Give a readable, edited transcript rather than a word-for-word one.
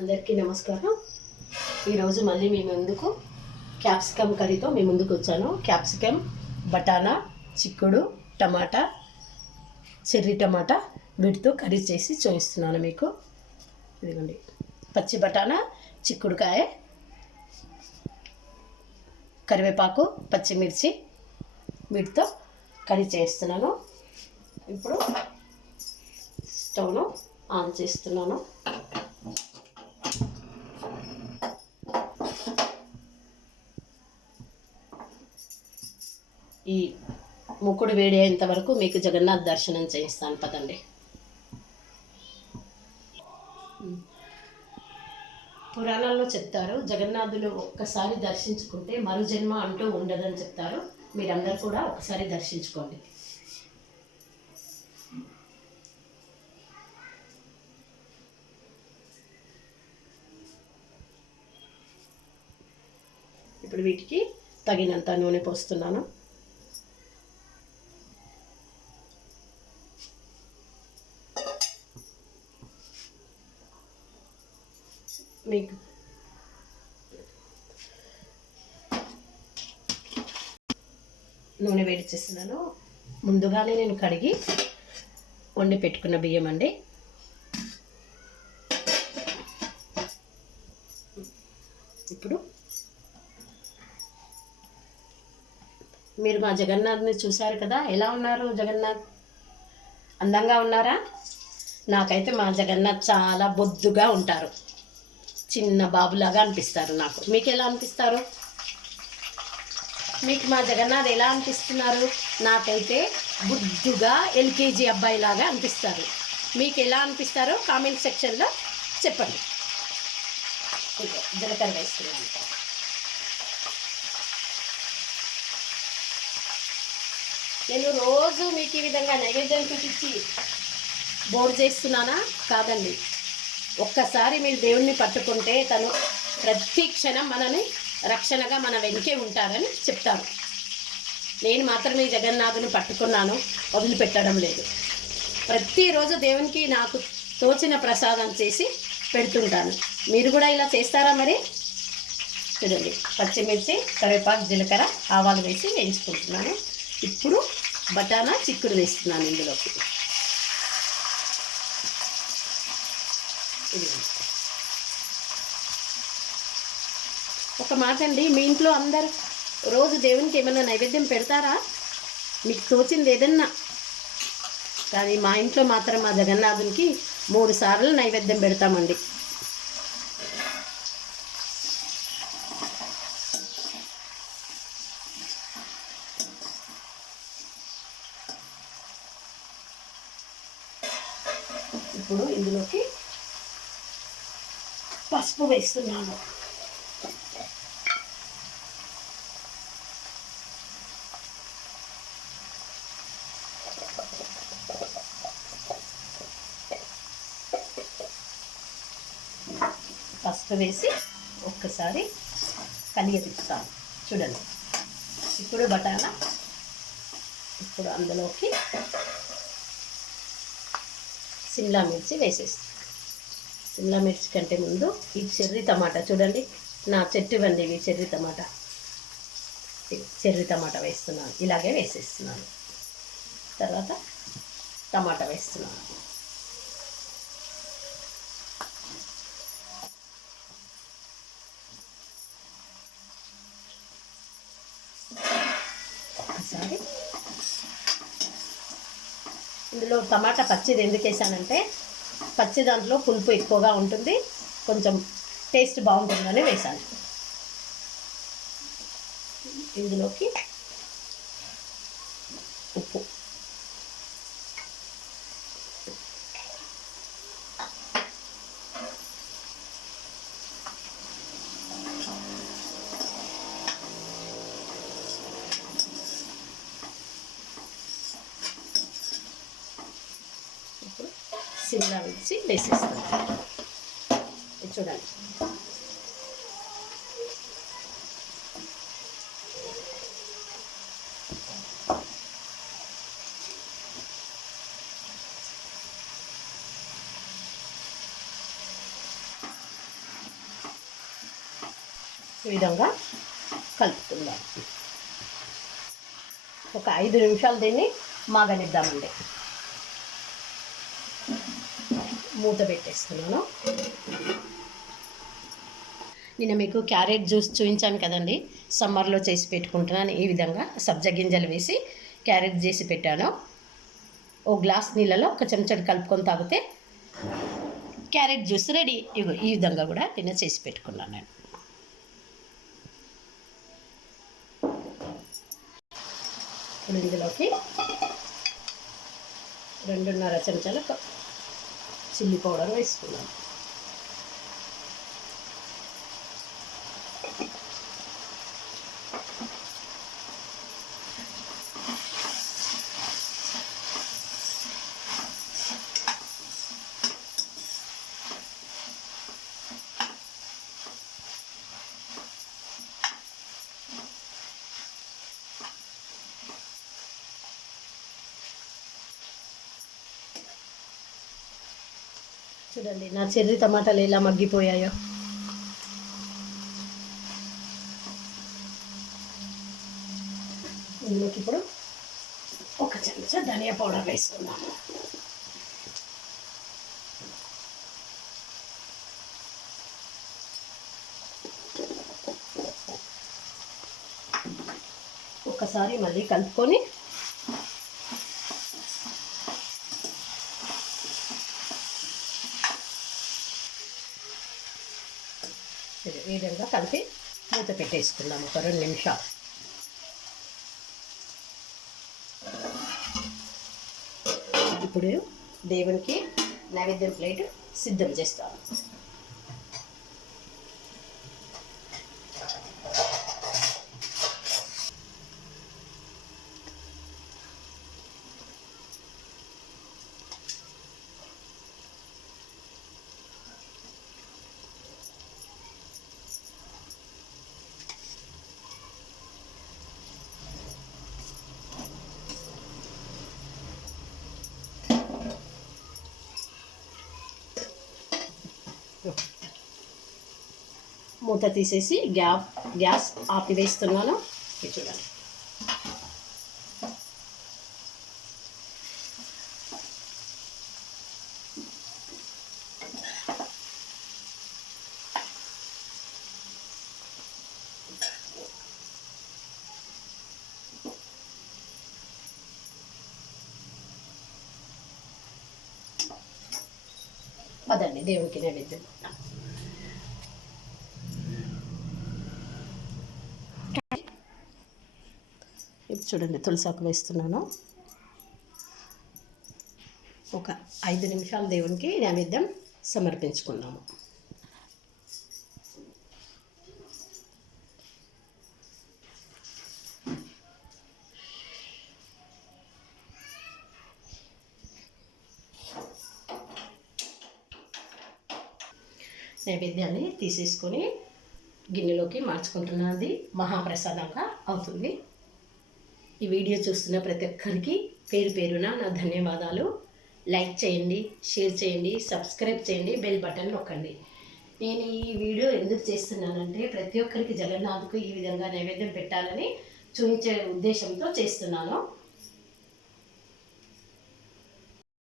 అందరికీ నమస్కారం. ఈరోజు మళ్ళీ మీ ముందుకు క్యాప్సికమ్ కర్రీతో మీ ముందుకు వచ్చాను. క్యాప్సికమ్, బటానా, చిక్కుడు, టమాటా, చెర్రీ టమాటా వీటితో కర్రీ చేసి చూపిస్తున్నాను మీకు. ఇదిగోండి, పచ్చి బటానా, చిక్కుడుకాయ, కరివేపాకు, పచ్చిమిర్చి వీటితో కర్రీ చేస్తున్నాను. ఇప్పుడు స్టవ్ను ఆన్ చేస్తున్నాను. ఈ ముక్కుడు వేడి అయ్యేంత వరకు మీకు జగన్నాథ్ దర్శనం చేయిస్తాను పదండి. పురాణాల్లో చెప్తారు, జగన్నాథులు ఒక్కసారి దర్శించుకుంటే మరు జన్మ అంటూ ఉండదని చెప్తారు. మీరందరూ కూడా ఒకసారి దర్శించుకోండి. ఇప్పుడు వీటికి తగినంత నూనె పోస్తున్నాను. మీకు నూనె వేడి చేస్తున్నాను. ముందుగానే నేను కడిగి వండి పెట్టుకున్న బియ్యం అండి. ఇప్పుడు మీరు మా జగన్నాథ్ని చూశారు కదా, ఎలా ఉన్నారు జగన్నాథ్? అందంగా ఉన్నారా? నాకైతే మా జగన్నాథ్ చాలా బొద్దుగా ఉంటారు, చిన్న బాబులాగా అనిపిస్తారు నాకు. మీకు ఎలా అనిపిస్తారు? మీకు మా జగన్నాథ్ ఎలా అనిపిస్తున్నారు? నాకైతే బుద్దుగా ఎల్కేజీ అబ్బాయిలాగా అనిపిస్తారు. మీకు ఎలా అనిపిస్తారో కామెంట్ సెక్షన్లో చెప్పండి. జీలకర్ర వేస్తున్నాను. నేను రోజు మీకు ఈ విధంగా నైవేద్యం చూపించి బోర్ చేస్తున్నానా? కాదండి. ఒక్కసారి మీరు దేవుణ్ణి పట్టుకుంటే తను ప్రతి క్షణం మనని రక్షణగా మన వెనుకే ఉంటారని చెప్తారు. నేను మాత్రమే జగన్నాథుని పట్టుకున్నాను, వదిలిపెట్టడం లేదు. ప్రతిరోజు దేవునికి నాకు తోచిన ప్రసాదం చేసి పెడుతుంటాను. మీరు కూడా ఇలా చేస్తారా మరి? చూడండి, పచ్చిమిర్చి, కరివేపాకు, జీలకర్ర, ఆవాలు వేసి వేయించుకుంటున్నాను. ఇప్పుడు బటానా, చిక్కుడు వేస్తున్నాను ఇందులోకి. ఒక మాట అండి, మీ ఇంట్లో అందరు రోజు దేవునికి ఏమైనా నైవేద్యం పెడతారా? మీకు తోచింది ఏదన్నా. కానీ మా ఇంట్లో మాత్రం మా జగన్నాథునికి 3 సార్లు నైవేద్యం పెడతామండి. ఇప్పుడు ఇందులోకి పసుపు వేస్తున్నాను. పసుపు వేసి ఒక్కసారి కలియతిప్పుతాను. చూడండి, ఇప్పుడు బటానా. ఇప్పుడు అందులోకి సిమ్లా మిర్చి వేసేస్తాను. సిమ్లా మిర్చి కంటే ముందు ఈ చెర్రీ టమాటా చూడండి, నా చెట్టు ఇవ్వండి. ఇవి చెర్రీ టమాటా వేస్తున్నాను. ఇలాగే వేసేస్తున్నాను. తర్వాత టమాటా వేస్తున్నాను. ఒకసారి ఇందులో టమాటా పచ్చిది ఎందుకు వేసానంటే, పచ్చి దాంట్లో పులుపు ఎక్కువగా ఉంటుంది, కొంచెం టేస్ట్ బాగుంటుందని వేసాను. ఇందులోకి ఉప్పు, సిమ్లా మిర్చి వేసేస్తాను. చూడండి, ఈ విధంగా కలుపుకుందాం. ఒక 5 నిమిషాలు దీన్ని మాగనిద్దామండి. మూత పెట్టేస్తున్నాను. నేను మీకు క్యారెట్ జ్యూస్ చూపించాను కదండి, సమ్మర్లో చేసి పెట్టుకుంటున్నాను. ఈ విధంగా సబ్జా గింజలు వేసి క్యారెట్ చేసి పెట్టాను. ఓ గ్లాస్ నీళ్ళలో ఒక చెంచాడు కలుపుకొని తాగితే క్యారెట్ జ్యూస్ రెడీ. ఇగో ఈ విధంగా కూడా నేను చేసి పెట్టుకున్నాను. నేను ఇప్పుడు ఇందులోకి 2.5 చెంచాలు చిల్లీ పౌడర్ వేసుకున్నాను. చూడండి నా చెర్రీ టమాటాలు ఎలా మగ్గిపోయాయో. ఇందులోకి ఇప్పుడు ఒక చెంచా ధనియా పౌడర్ వేసుకున్నాము. ఒకసారి మళ్ళీ కలుపుకొని ఈ విధంగా కలిపి మూత పెట్టేసుకుందాం ఒక 2 నిమిషాలు. ఇప్పుడు దేవునికి నైవేద్యం ప్లేట్ సిద్ధం చేస్తాను. మూత తీసేసి గ్యాస్ ఆపివేస్తున్నాను. చూడండి. పదండి దేవుడికి నైవేద్యం. ఇప్పుడు చూడండి తులసాకు వేస్తున్నాను. ఒక 5 నిమిషాలు దేవునికి నైవేద్యం సమర్పించుకున్నాము. నైవేద్యాన్ని తీసేసుకొని గిన్నెలోకి మార్చుకుంటున్నది మహాప్రసాదంగా అవుతుంది. ఈ వీడియో చూస్తున్న ప్రతి ఒక్కరికి పేరు పేరున నా ధన్యవాదాలు. లైక్ చేయండి, షేర్ చేయండి, సబ్స్క్రైబ్ చేయండి, బెల్ బటన్ నొక్కండి. నేను ఈ వీడియో ఎందుకు చేస్తున్నానంటే ప్రతి ఒక్కరికి జగన్నాథ్కు ఈ విధంగా నైవేద్యం పెట్టాలని చూపించే ఉద్దేశంతో చేస్తున్నాను.